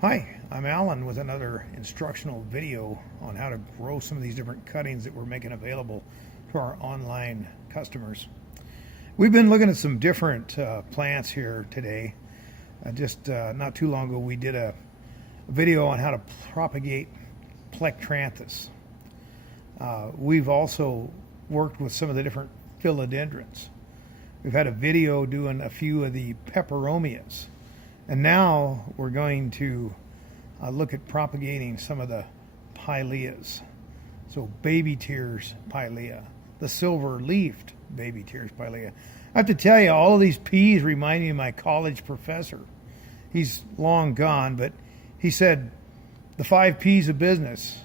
Hi, I'm Alan with another instructional video on how to grow some of these different cuttings that we're making available to our online customers. We've been looking at some different plants here today. Not too long ago we did a video on how to propagate plectranthus. We've also worked with some of the different philodendrons. We've had a video doing a few of the peperomias. And now we're going to look at propagating some of the pileas. So Baby Tears Pilea, the silver-leafed Baby Tears Pilea. I have to tell you, all of these peas remind me of my college professor. He's long gone, but he said the 5 P's of business.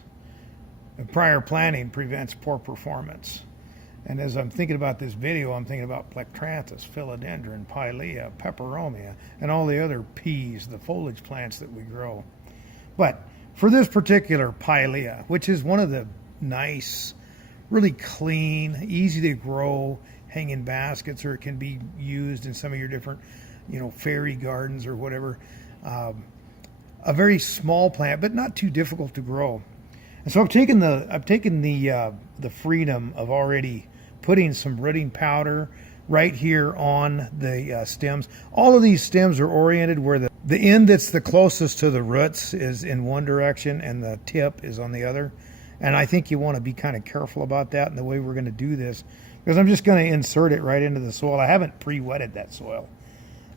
Prior planning prevents poor performance. And as I'm thinking about this video, I'm thinking about plectranthus, philodendron, pilea, peperomia, and all the other peas, the foliage plants that we grow. But for this particular pilea, which is one of the nice, really clean, easy to grow hanging baskets, or it can be used in some of your different, fairy gardens or whatever. A very small plant, but not too difficult to grow. And so I've taken the freedom of already putting some rooting powder right here on the stems. All of these stems are oriented where the end that's the closest to the roots is in one direction and the tip is on the other. And I think you want to be kind of careful about that in the way we're going to do this, because I'm just going to insert it right into the soil. I haven't pre-wetted that soil,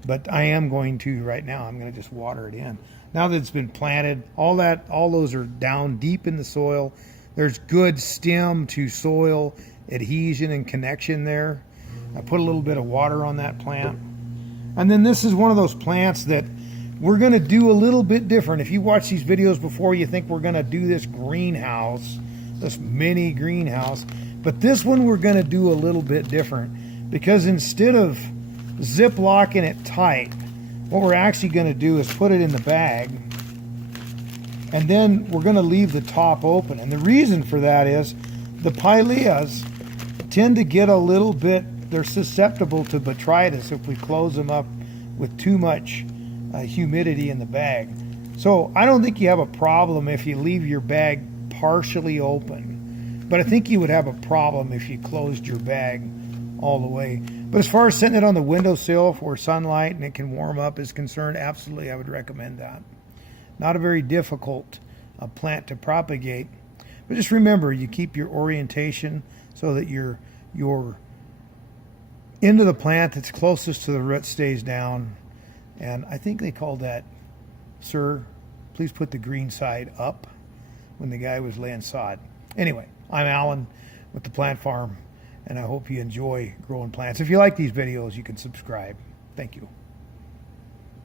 but I am going to right now. I'm going to just water it in. Now that it's been planted, all those are down deep in the soil. There's good stem to soil adhesion and connection there. I put a little bit of water on that plant. And then this is one of those plants that we're going to do a little bit different. If you watch these videos before, you think we're going to do this greenhouse, this mini greenhouse. But this one we're going to do a little bit different, because instead of zip-locking it tight, what we're actually going to do is put it in the bag, and then we're going to leave the top open. And the reason for that is the pileas tend to get a little bit, they're susceptible to botrytis if we close them up with too much humidity in the bag. So I don't think you have a problem if you leave your bag partially open, but I think you would have a problem if you closed your bag all the way. But as far as setting it on the windowsill for sunlight and it can warm up is concerned, absolutely I would recommend that. Not a very difficult plant to propagate, but just remember, you keep your orientation so that your end of the plant that's closest to the root stays down. And I think they called that, sir, please put the green side up, when the guy was laying sod. Anyway, I'm Alan with the Plant Farm, and I hope you enjoy growing plants. If you like these videos, you can subscribe. Thank you.